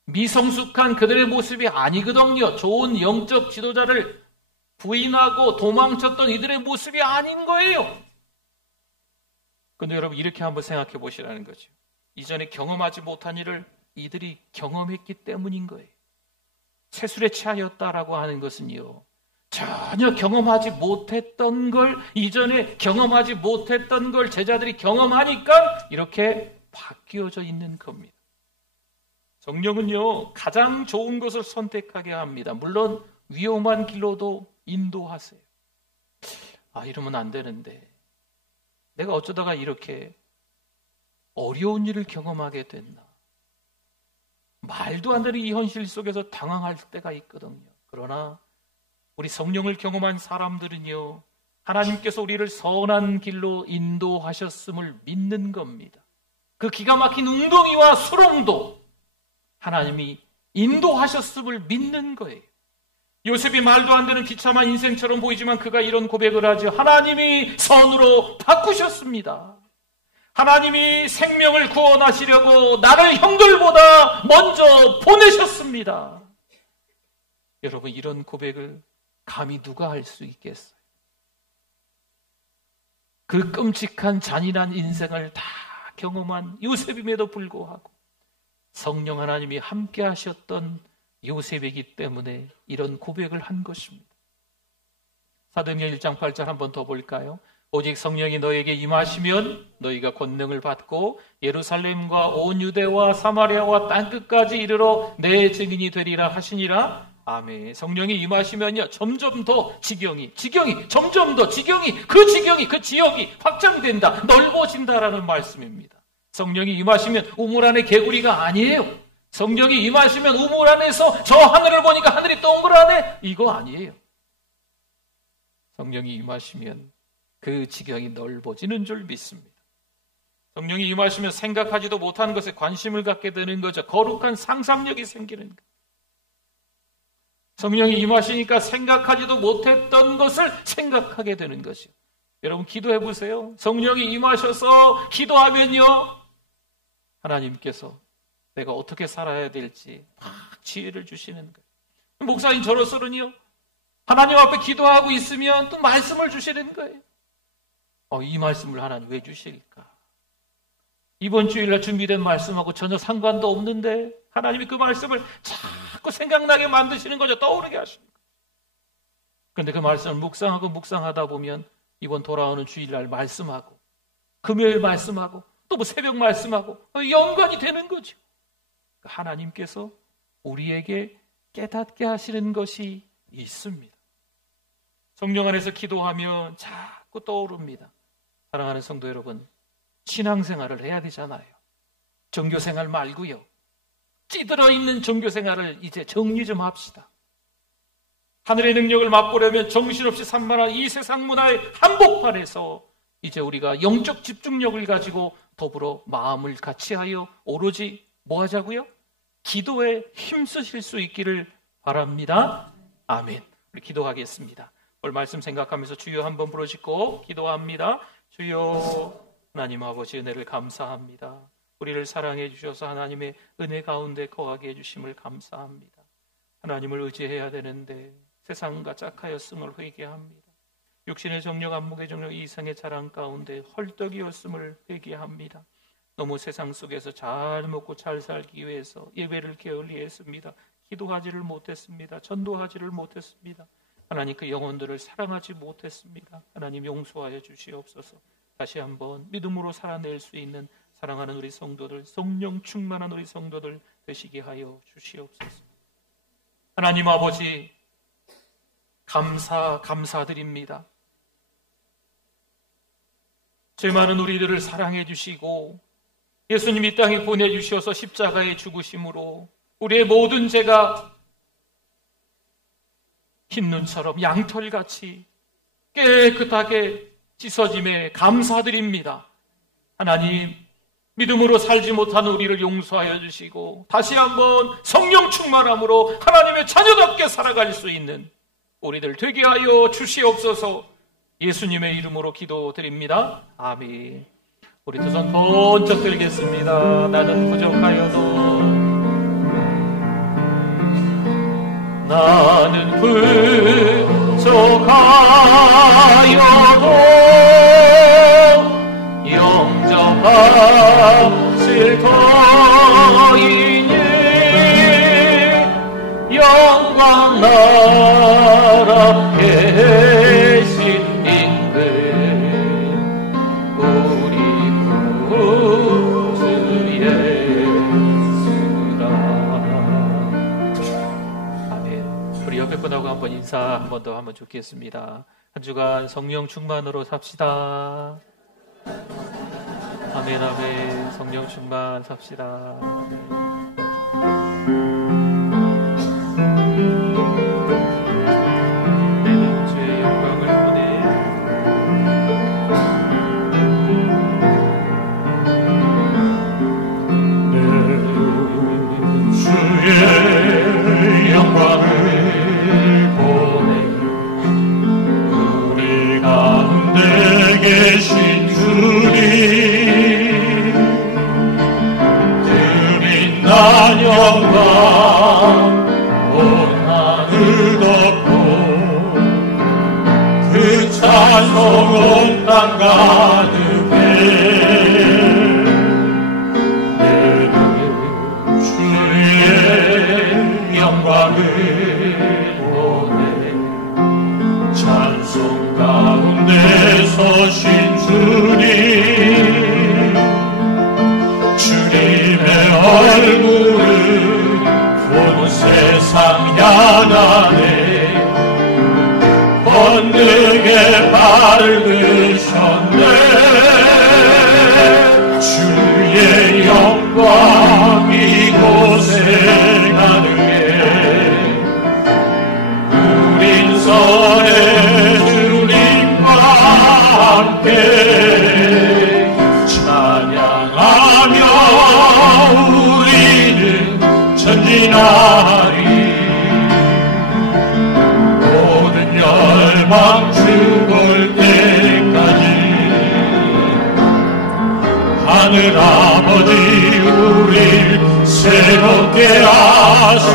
미성숙한 그들의 모습이 아니거든요. 좋은 영적 지도자를 부인하고 도망쳤던 이들의 모습이 아닌 거예요. 그런데 여러분 이렇게 한번 생각해 보시라는 거죠. 이전에 경험하지 못한 일을 이들이 경험했기 때문인 거예요. 새술에 취하였다라고 하는 것은요 전혀 경험하지 못했던 걸, 이전에 경험하지 못했던 걸 제자들이 경험하니까 이렇게 바뀌어져 있는 겁니다. 성령은요 가장 좋은 것을 선택하게 합니다. 물론 위험한 길로도 인도하세요. 이러면 안 되는데 내가 어쩌다가 이렇게 어려운 일을 경험하게 됐나. 말도 안 되는 이 현실 속에서 당황할 때가 있거든요. 그러나 우리 성령을 경험한 사람들은요 하나님께서 우리를 선한 길로 인도하셨음을 믿는 겁니다. 그 기가 막힌 웅덩이와 수렁도 하나님이 인도하셨음을 믿는 거예요. 요셉이 말도 안 되는 비참한 인생처럼 보이지만 그가 이런 고백을 하죠. 하나님이 선으로 바꾸셨습니다. 하나님이 생명을 구원하시려고 나를 형들보다 먼저 보내셨습니다. 여러분 이런 고백을 감히 누가 할 수 있겠어요? 그 끔찍한 잔인한 인생을 다 경험한 요셉임에도 불구하고 성령 하나님이 함께 하셨던 요셉이기 때문에 이런 고백을 한 것입니다. 사도행전 1장 8절 한 번 더 볼까요? 오직 성령이 너에게 임하시면 너희가 권능을 받고 예루살렘과 온 유대와 사마리아와 땅끝까지 이르러 내 증인이 되리라 하시니라. 아멘. 성령이 임하시면요 점점 더 지경이 점점 더 그 지역이 확장된다, 넓어진다라는 말씀입니다. 성령이 임하시면 우물 안에 개구리가 아니에요. 성령이 임하시면 우물 안에서 저 하늘을 보니까 하늘이 동그라네, 이거 아니에요. 성령이 임하시면 그 지경이 넓어지는 줄 믿습니다. 성령이 임하시면 생각하지도 못하는 것에 관심을 갖게 되는 거죠. 거룩한 상상력이 생기는 거예요. 성령이 임하시니까 생각하지도 못했던 것을 생각하게 되는 것이요. 여러분 기도해 보세요. 성령이 임하셔서 기도하면요 하나님께서 내가 어떻게 살아야 될지 막 지혜를 주시는 거예요. 목사님 저로서는요 하나님 앞에 기도하고 있으면 또 말씀을 주시는 거예요. 이 말씀을 하나님 왜 주실까? 이번 주일날 준비된 말씀하고 전혀 상관도 없는데 하나님이 그 말씀을 자꾸 생각나게 만드시는 거죠. 떠오르게 하시는 거죠. 그런데 그 말씀을 묵상하다 보면 이번 돌아오는 주일날 말씀하고 금요일 말씀하고 또 뭐 새벽 말씀하고 연관이 되는 거죠. 하나님께서 우리에게 깨닫게 하시는 것이 있습니다. 성령 안에서 기도하면 자꾸 떠오릅니다. 사랑하는 성도 여러분, 신앙생활을 해야 되잖아요. 종교생활 말고요. 찌들어 있는 종교생활을 이제 정리 좀 합시다. 하늘의 능력을 맛보려면 정신없이 산만한 이 세상 문화의 한복판에서 이제 우리가 영적 집중력을 가지고 더불어 마음을 같이하여 오로지 뭐 하자고요? 기도에 힘쓰실 수 있기를 바랍니다. 아멘. 우리 기도하겠습니다. 오늘 말씀 생각하면서 주여 한번 부르짖고 기도합니다. 주여, 하나님 아버지 은혜를 감사합니다. 우리를 사랑해 주셔서 하나님의 은혜 가운데 거하게 해주심을 감사합니다. 하나님을 의지해야 되는데 세상과 짝하였음을 회개합니다. 육신의 정력, 안목의 정력, 이상의 자랑 가운데 헐떡이었음을 회개합니다. 너무 세상 속에서 잘 먹고 잘 살기 위해서 예배를 게을리했습니다. 기도하지를 못했습니다. 전도하지를 못했습니다. 하나님, 그 영혼들을 사랑하지 못했습니다. 하나님, 용서하여 주시옵소서. 다시 한번 믿음으로 살아낼 수 있는 사랑하는 우리 성도들, 성령 충만한 우리 성도들 되시게 하여 주시옵소서. 하나님 아버지, 감사드립니다. 죄 많은 우리들을 사랑해 주시고 예수님 이 땅에 보내주셔서 십자가의 죽으심으로 우리의 모든 죄가 흰눈처럼 양털같이 깨끗하게 씻어짐에 감사드립니다. 하나님, 믿음으로 살지 못한 우리를 용서하여 주시고 다시 한번 성령 충만함으로 하나님의 자녀답게 살아갈 수 있는 우리들 되게 하여 주시옵소서. 예수님의 이름으로 기도드립니다. 아멘. 우리 두 손 번쩍 들겠습니다. 나는 부족하여도, 나는 부족하여도 영접하실 터이니 영광 나라 계신 한번 인사 한 번 더 하면 좋겠습니다. 한 주간 성령 충만으로 삽시다. 아멘, 아멘. 성령 충만 삽시다. 아멘. 주의 영광을 보내. 주의 영광을 계신 주님, 드린다 영광 온 하늘 덮고 그 찬송 온 땅 가득해. 내는 주의 영광을 보내 찬송 가운데 서신 주님, 주님의 얼굴을 온 세상 향하네. 번능의 발을 드셨네. 주의 영광 이곳에 가득해. 우린 선해 함께 찬양하며 우리는 전진하리. 모든 열방 죽을 때까지 하늘 아버지 우릴 새롭게 하사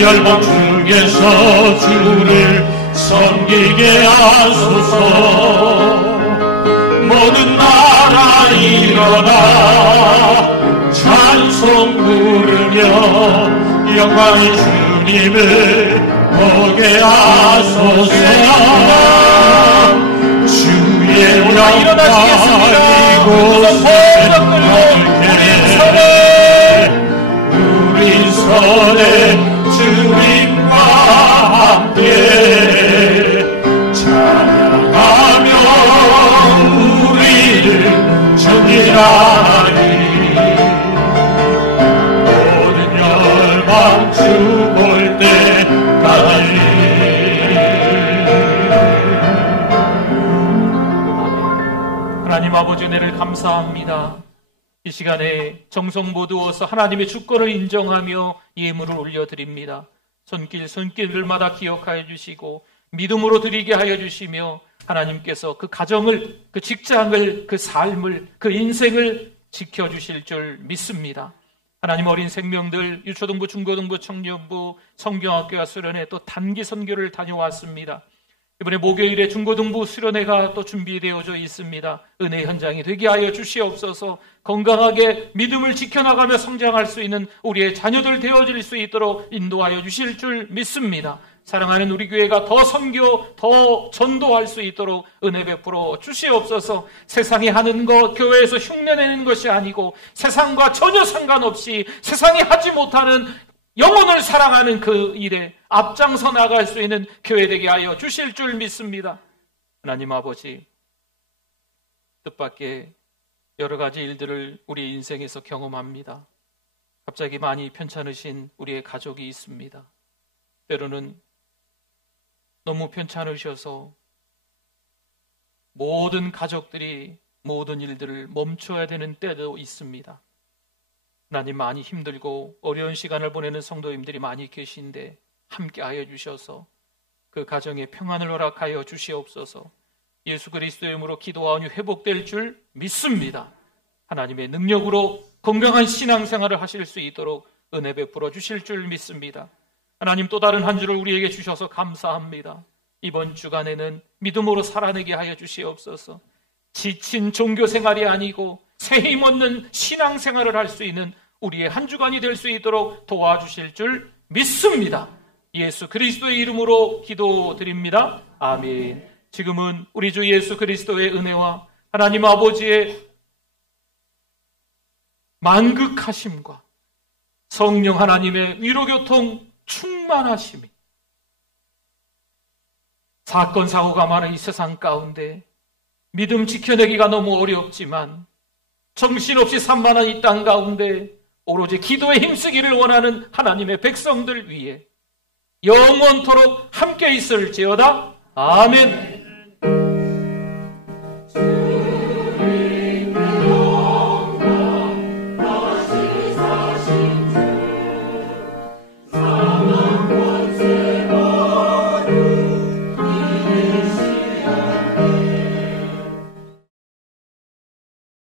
열방 중에서 주를 섬기게 하소서. 모든 나라 일어나 찬송 부르며 영광의 주님 주님을 보게 하소서. 주의 일어나시겠습니다. 우리 손에 주님과 함께 찬양하며 우리를 정결하니 모든 열방 주 볼 때까지. 하나님 아버지 은혜를 감사합니다. 이 시간에 정성 모두어서 하나님의 주권을 인정하며 예물을 올려드립니다. 손길들마다 기억하여 주시고 믿음으로 드리게 하여 주시며 하나님께서 그 가정을, 그 직장을, 그 삶을, 그 인생을 지켜주실 줄 믿습니다. 하나님 어린 생명들, 유초등부, 중고등부, 청년부, 성경학교와 수련회 또 단기 선교를 다녀왔습니다. 이번에 목요일에 중고등부 수련회가 또 준비되어져 있습니다. 은혜 현장이 되게 하여 주시옵소서. 건강하게 믿음을 지켜나가며 성장할 수 있는 우리의 자녀들 되어질 수 있도록 인도하여 주실 줄 믿습니다. 사랑하는 우리 교회가 더 선교, 더 전도할 수 있도록 은혜 베풀어 주시옵소서. 세상이 하는 것, 교회에서 흉내내는 것이 아니고 세상과 전혀 상관없이 세상이 하지 못하는 영혼을 사랑하는 그 일에 앞장서 나갈 수 있는 교회 되게 하여 주실 줄 믿습니다. 하나님 아버지, 뜻밖의 여러 가지 일들을 우리 인생에서 경험합니다. 갑자기 많이 편찮으신 우리의 가족이 있습니다. 때로는 너무 편찮으셔서 모든 가족들이 모든 일들을 멈춰야 되는 때도 있습니다. 하나님, 많이 힘들고 어려운 시간을 보내는 성도님들이 많이 계신데 함께하여 주셔서 그 가정에 평안을 허락하여 주시옵소서. 예수 그리스도의 이름으로 기도하오니 회복될 줄 믿습니다. 하나님의 능력으로 건강한 신앙생활을 하실 수 있도록 은혜 베풀어 주실 줄 믿습니다. 하나님, 또 다른 한 주를 우리에게 주셔서 감사합니다. 이번 주간에는 믿음으로 살아내게 하여 주시옵소서. 지친 종교생활이 아니고 새 힘 얻는 신앙생활을 할 수 있는 우리의 한 주간이 될 수 있도록 도와주실 줄 믿습니다. 예수 그리스도의 이름으로 기도드립니다. 아멘. 지금은 우리 주 예수 그리스도의 은혜와 하나님 아버지의 만극하심과 성령 하나님의 위로교통 충만하심이 사건 사고가 많은 이 세상 가운데 믿음 지켜내기가 너무 어렵지만 정신없이 산만한 이 땅 가운데 오로지 기도에 힘쓰기를 원하는 하나님의 백성들 위해 영원토록 함께 있을지어다. 아멘.